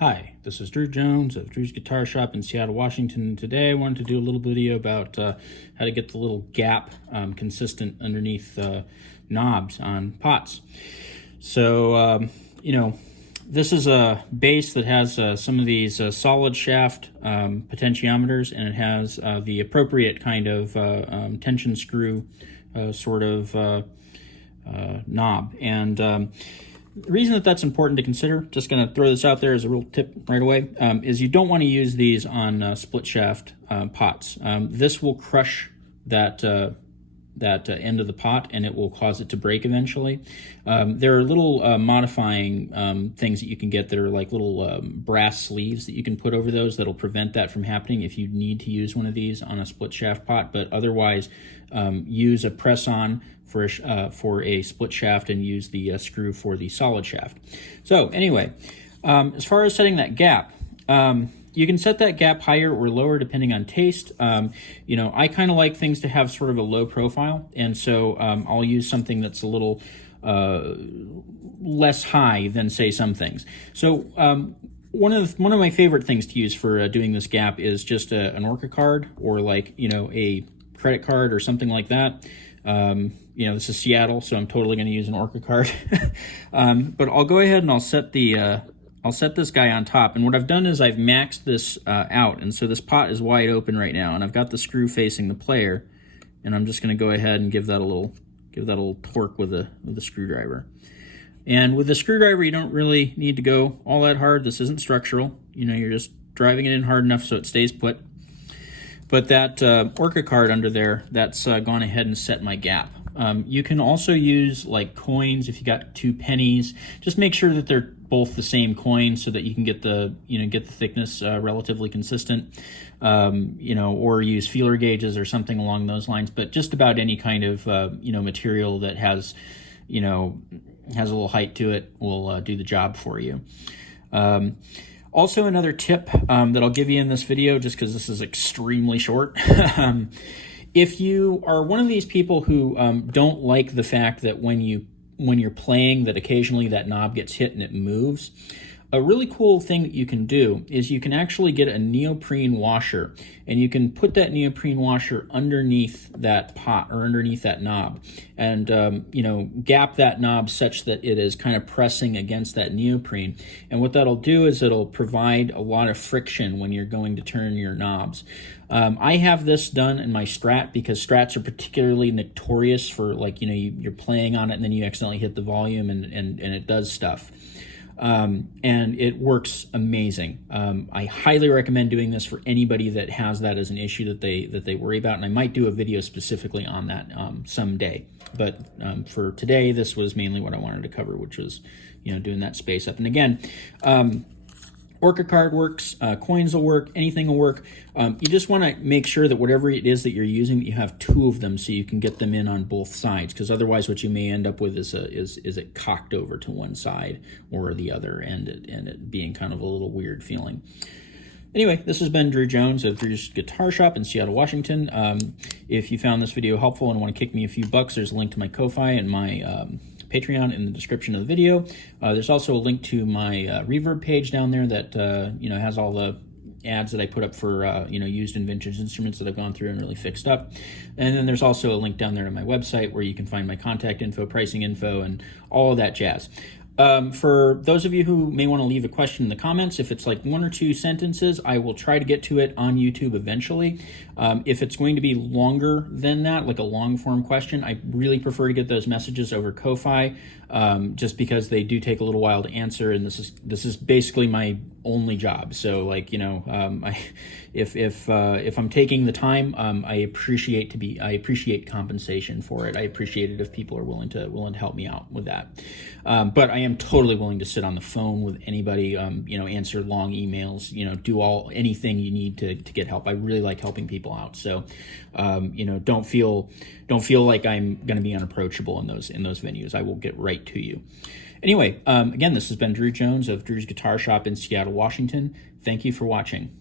Hi, this is Drew Jones of Drew's Guitar Shop in Seattle, Washington. Today I wanted to do a little video about how to get the little gap consistent underneath knobs on pots. So, this is a bass that has some of these solid shaft potentiometers, and it has the appropriate kind of tension screw sort of knob. And the reason that that's important to consider, just going to throw this out there as a real tip right away, is you don't want to use these on split shaft pots. This will crush that end of the pot, and it will cause it to break eventually. There are little modifying things that you can get that are like little brass sleeves that you can put over those that'll prevent that from happening if you need to use one of these on a split shaft pot. But otherwise, use a press-on for a split shaft and use the screw for the solid shaft. So anyway, as far as setting that gap, you can set that gap higher or lower depending on taste. I kind of like things to have sort of a low profile, and so I'll use something that's a little less high than, say, some things. So one of my favorite things to use for doing this gap is just an Orca card, or like a credit card or something like that. This is Seattle, so I'm totally going to use an Orca card. But I'll go ahead and I'll set this guy on top. And what I've done is I've maxed this out, and so this pot is wide open right now, and I've got the screw facing the player, and I'm just going to go ahead and give that a little torque with the screwdriver. And with the screwdriver, you don't really need to go all that hard. This isn't structural. You're just driving it in hard enough so it stays put. But that Orca card under there, that's gone ahead and set my gap. You can also use like coins if you got 2 pennies. Just make sure that they're both the same coin so that you can get the thickness relatively consistent. Or use feeler gauges or something along those lines. But just about any kind of material that has a little height to it will do the job for you. Also, another tip that I'll give you in this video, just because this is extremely short, if you are one of these people who don't like the fact that when you're playing that occasionally that knob gets hit and it moves, a really cool thing that you can do is you can actually get a neoprene washer, and you can put that neoprene washer underneath that pot or underneath that knob, and gap that knob such that it is kind of pressing against that neoprene. And what that'll do is it'll provide a lot of friction when you're going to turn your knobs. I have this done in my Strat because Strats are particularly notorious for, like, you're playing on it and then you accidentally hit the volume and it does stuff. And it works amazing. I highly recommend doing this for anybody that has that as an issue that they worry about, and I might do a video specifically on that someday. But for today, this was mainly what I wanted to cover, which was doing that space up. And again, Orca card works, coins will work, anything will work. You just want to make sure that whatever it is that you're using, you have 2 of them so you can get them in on both sides, because otherwise what you may end up with is it cocked over to one side or the other, and it being kind of a little weird feeling. Anyway, this has been Drew Jones of Drew's Guitar Shop in Seattle, Washington. If you found this video helpful and want to kick me a few bucks, there's a link to my Ko-Fi and my Patreon in the description of the video. There's also a link to my Reverb page down there that has all the ads that I put up for used and vintage instruments that I've gone through and really fixed up. And then there's also a link down there to my website where you can find my contact info, pricing info, and all of that jazz. For those of you who may want to leave a question in the comments, if it's like 1 or 2 sentences, I will try to get to it on YouTube eventually. If it's going to be longer than that, like a long form question, I really prefer to get those messages over Ko-Fi, just because they do take a little while to answer, and this is basically my only job. So, like, if I'm taking the time, I appreciate compensation for it. I appreciate it if people are willing to help me out with that. But I am totally willing to sit on the phone with anybody, answer long emails, do anything you need to get help. I really like helping people out. So, don't feel like I'm going to be unapproachable in those venues. I will get right to you. Anyway, again, this has been Drew Jones of Drew's Guitar Shop in Seattle, Washington. Thank you for watching.